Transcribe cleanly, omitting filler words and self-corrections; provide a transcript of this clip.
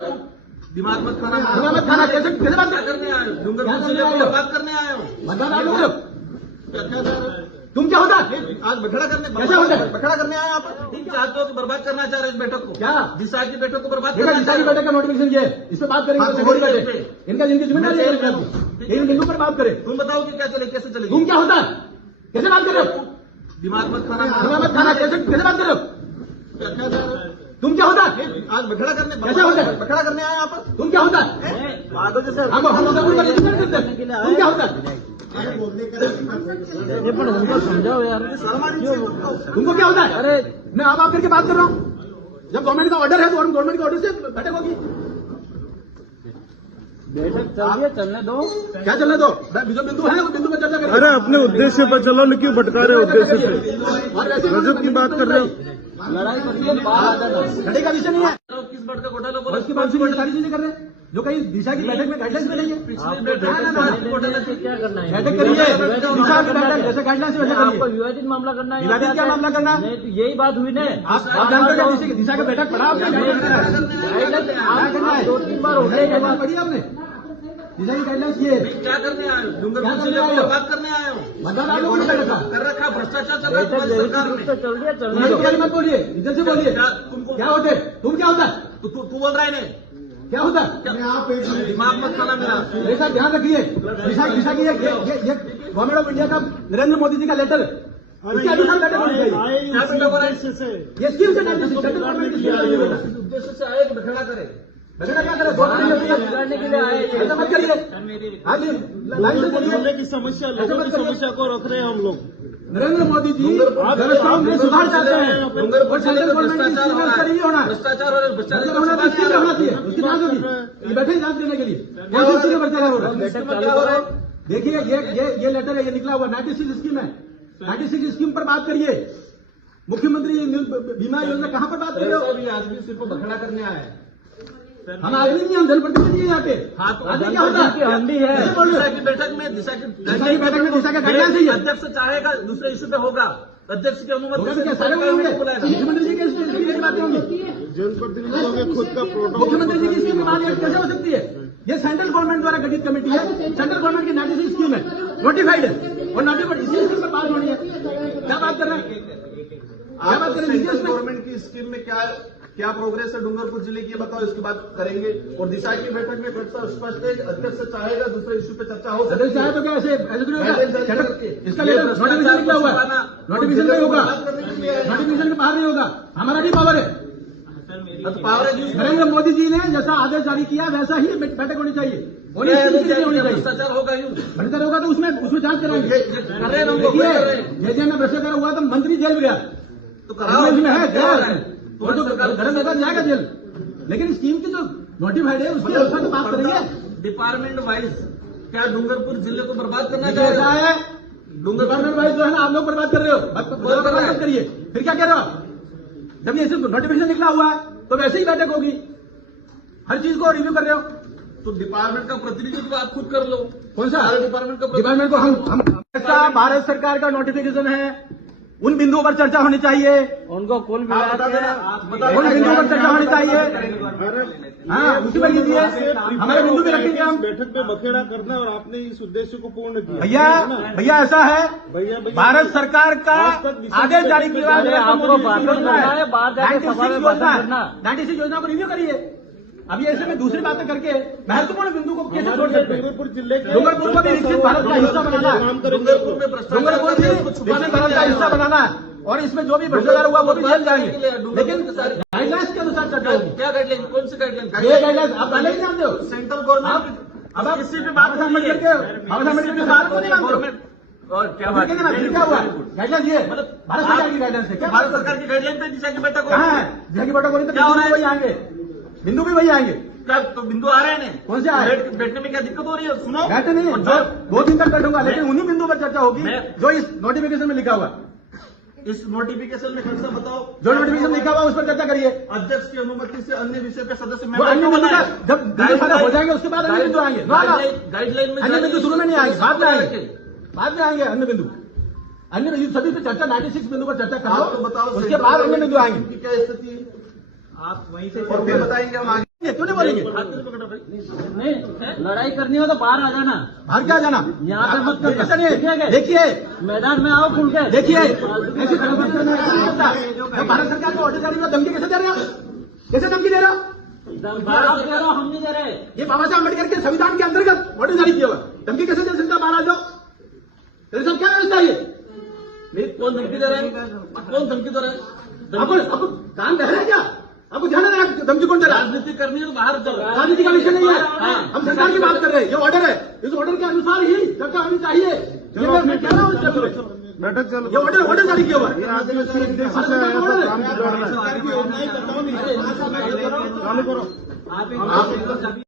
दिमाग मत खाना कैसे बात करने आए हो? डूंगरपुर जिले को बर्बाद करने आए हो? मतदान आप लोग तुम क्या होता आज बखड़ा करने कैसे होता है? बखड़ा करने आए आप? तुम चाहते हो कि बर्बाद करना चाह रहे हो इस बैठक को? क्या दिशा की बैठक को बर्बाद देखा करना दिशा चाह की रहे हो? बैठक का नोटिफिकेशन ये है, इस पर बात करेंगे। सेक्रेटरी बैठक इनका जिनकी जिम्मेदारी है इन बिंदु पर बात करें। तुम बताओ कि क्या चले, कैसे चलेगी? तुम क्या होता कैसे बात कर रहे हो? दिमाग मत खाना कैसे बात कर रहे हो? तुम क्या होता आज बखड़ा करने कैसे होता है? बखड़ा करने आए आप? तुम क्या होता तुम क्या होता उनको समझाओ यार, तुमको क्या होता है? अरे मैं आप करके बात कर रहा हूँ। जब गवर्नमेंट का ऑर्डर है तो गवर्नमेंट के ऑर्डर से बैठक होगी। बैठक चलिए, चलने दो। क्या चलने दो? जो बिंदु है वो बिंदु पर चर्चा करें। अरे अपने उद्देश्य पर चलो, क्यों भटका रहे हो उद्देश्य से? और वैसे गजब की बात कर रहे हो। लड़ाई करिए, बाहर आ जाना। लड़ाई का विषय नहीं है। किस बढ़ का घोटाला और उसके बाद फिर ये सारी चीजें कर रहे हैं जो कहीं दिशा की बैठक में गाइडलाइंस बनेंगे। क्या करना है? बैठक करिए, दिशा की बैठक जैसे गाइडलाइंस वैसे आपको करिए। विवादित मामला करना है। विवादित क्या मामला करना है? नहीं तो यही बात हुई ना। आप जानते हो दिशा का बैठक पढ़ा आपने? गाइडलाइंस करना है 2-3 बार हो गए। गाइडलाइंस पढ़ी आपने? दिशा की गाइडलाइंस ये क्या करने आए हो? डूंगरपुर जिले को बर्बाद करने आए हो? मतदान आप लोगों ने कर रखा भ्रष्टाचार चल रहा है तुम्हारी सरकार में। चल दिया, चलने दो। मत बोलिए, इधर से बोलिए। तुमको क्या होते तुम क्या होता तू बोल रहा है नहीं? क्या होता? दिमाग मत खाना मेरा। मेरे साथ ध्यान रखिए। दिशा की ये गवर्नमेंट ऑफ इंडिया का नरेंद्र मोदी जी का लेटर इसके अनुसार बैठक होनी चाहिए। क्या बेटा बोला? ये स्कीम से सेंट्रल गवर्नमेंट की स्कीम है। इस उद्देश्य से आए कि बखड़ा करे। बगड़ा क्या करे? 2 करने के लिए आए। ऐसा मत करिए। हाँ जी, लाइन से बोलिए। की समस्या, लोगों की समस्या को रख रहे हैं हम लोग। नरेंद्र मोदी जी व्यवस्थाओं में सुधार चाहते हैं और सेंट्रल गवर्नमेंट की स्कीम में उसका नहीं होना। भ्रष्टाचार और सेंट्रल होना तो स्कीम होना चाहिए। उसकी जांच होगी। ये बैठे जांच देने के लिए कौन सी स्कीम भ्रष्टाचार हो रहा है? देखिए ये लेटर है, ये निकला हुआ 96 स्कीम है। 96 स्कीम पर बात करिए। मुख्यमंत्री बीमा योजना कहाँ पर बात कर रहे हो? आदमी सिर्फ बखड़ा करने आया है। हम आदमी नहीं, हम जनप्रतिनिधि हैं यहाँ पे। हाँ तो आदमी क्या होता है? हम भी है। दिशा की बैठक में दिशा की बैठक में दिशा का गाइडलाइंस है। अध्यक्ष चाहेगा दूसरे इश्यू पे होगा, अध्यक्ष की होगा अनुमति तो से क्या सारे होंगे? बुलाएगा। मुख्यमंत्री जी की बातें होंगी। जनप्रतिनिधियों में खुद का प्रोटोकॉल, मुख्यमंत्री जी की स्कीम में बात कैसे हो सकती है? ये सेंट्रल गवर्नमेंट द्वारा गठित कमेटी है। सेंट्रल गवर्नमेंट की 96 स्कीम है, नोटिफाइड है और नोटिफाइड इसी स्कीम पर बात होनी है। क्या बात कर रहे हैं? क्या बात कर रहे हैं? गवर्नमेंट की स्कीम में क्या प्रोग्रेस है डूंगरपुर जिले की, बताओ, इसकी बात करेंगे। और दिशा की बैठक में स्पष्ट है, अध्यक्ष चाहेगा दूसरे इश्यू पे चर्चा हो सदस्य चाहे तो क्या ऐसे थोड़ी होगा? इसका लेटर नोटिफिकेशन निकला हुआ है, नोटिफिकेशन नहीं होगा, नोटिफिकेशन के बाहर नहीं होगा। हमारा भी पावर है। नरेंद्र मोदी जी ने जैसा आदेश जारी किया वैसा ही बैठक होनी चाहिए। होनी चाहिए। भ्रष्टाचार होगा यूं भ्रष्टाचार होगा तो उसमें जांच कराएंगे। कर रहे हैं हम लोग। देखिए में भ्रष्टाचार हुआ तो मंत्री जेल में गया, तो कराओ इसमें है क्या हो रहा गया है? वो तो गलत होगा जाएगा जेल। लेकिन स्कीम की जो नोटिफाइड है उसकी अनुसार तो बात करेंगे। डिपार्टमेंट वाइज क्या डूंगरपुर जिले को बर्बाद करना ऐसा चाह रहे है हैं? डिपार्टमेंट वाइज जो है ना आप लोग बर्बाद कर रहे हो। बर्बाद मत करिए। फिर क्या कह रहे हो आप? जब ये सिर्फ नोटिफिकेशन निकला हुआ है तो वैसे ही बैठक होगी। हर चीज को रिव्यू कर रहे हो तो डिपार्टमेंट का प्रतिनिधित्व आप खुद कर लो। कौन सा डिपार्टमेंट का डिपार्टमेंट को हम ऐसा भारत सरकार का नोटिफिकेशन है, उन बिंदुओं पर चर्चा होनी चाहिए। उनको कुल मिला के उन बिंदुओं पर चर्चा होनी चाहिए। हाँ उसी पर कीजिए। हमारे बिंदु भी रखेंगे हम। बैठक में बखेड़ा करना और आपने इस उद्देश्य को पूर्ण किया। भैया ऐसा है, भारत सरकार का आदेश जारी किया है। आपको बात करना है, बाहर जाके सभा में बात करना। 96 योजना को रिव्यू करिए। अभी ऐसे में दूसरी बातें करके महत्वपूर्ण बिंदु को कैसे छोड़ सकते हैं? डूंगरपुर जिले के डूंगरपुर को भी विकसित भारत का हिस्सा बनाना है। डूंगरपुर में भ्रष्टाचार डूंगरपुर भी विकसित भारत का हिस्सा बनाना है और इसमें जो भी भ्रष्टाचार हुआ वो भी जेल जाएंगे। लेकिन गाइडलाइंस के अनुसार चर्चा होगी। क्या गाइडलाइन? कौन सी गाइडलाइन? ये गाइडलाइंस आप पहले ही जानते हो। सेंट्रल गवर्नमेंट अब आप किसी भी बात अम्बेडकर के सारे को नहीं मानते हो। गवर्नमेंट और क्या बात फिर क्या हुआ? गाइडलाइंस ये भारत सरकार की गाइडलाइंस है। क्या भारत सरकार की गाइडलाइन पे दिशा की बैठक कहाँ है? दिशा की बैठक हो रही क्या हो रहा है? वही आएंगे, बिंदु भी वही आएंगे। क्या तो बिंदु आ रहे हैं? कौन से आ रहे? बैठने में क्या दिक्कत हो रही है? सुनो, बैठे नहीं है, 2 दिन तक बैठूंगा, लेकिन उन्हीं बिंदु पर चर्चा होगी जो इस नोटिफिकेशन में लिखा हुआ। इस नोटिफिकेशन में कौन सा बताओ? जो नोटिफिकेशन लिखा हुआ उस पर चर्चा करिए। अध्यक्ष की अनुमति से अन्य विषय पे सदस्य वो अन्य बिंदु का जब बिंदु सारे हो जाएंगे उसके बाद अन्य बिंदु आएंगे। गाइडलाइन में अन्य बिंदु शुरू में नहीं आएंगे, बाद में आएंगे। बाद में आएंगे अन्य बिंदु। अन्य बिंदु सभी पे चर्चा 96 बिंदु पर चर्चा आप तो करो, बताओ उसके बाद अन्य बिंदु आएंगे। क्या स्थिति है? आप वहीं से और फिर बताएंगे हम आगे। क्यों नहीं बोलेंगे? नहीं, लड़ाई करनी हो तो बाहर आ जाना, बाहर क्या जाना? यहाँ पे मत करना। ऐसा नहीं ठीक है? है। देखिए मैदान में आओ खुल के। देखिए ऐसी गड़बड़ करना नहीं होता। जब भारत सरकार को ऑर्डर जारी हुआ, धमकी कैसे दे रहे हैं? कैसे धमकी दे रहे हो? आप दे रहे हो, हम नहीं दे रहे। ये बाबा साहब अम्बेडकर के संविधान के अंतर्गत ऑर्डर जारी किया हुआ, धमकी कैसे दे सकता? बाहर आ जाओ। तेरे साथ क्या व्यवस्था है? नहीं, कौन धमकी दे रहा है? कौन धमकी दे रहा है? आपको कान बह रहा है क्या? आपको ध्यान है धमकी कौन दे रहा है? राजनीति करनी है तो बाहर चलो। राजनीति का विषय नहीं है। हम सरकार की बात कर रहे हैं। ये ऑर्डर है, इस ऑर्डर के अनुसार ही चर्चा होनी चाहिए। ये मैं कह रहा हूँ। बैठक चलो। ये ऑर्डर जारी किया हुआ है। ये आदेश से उद्देश्य से आया था, काम की दौड़ रहा है। चालू करो। आप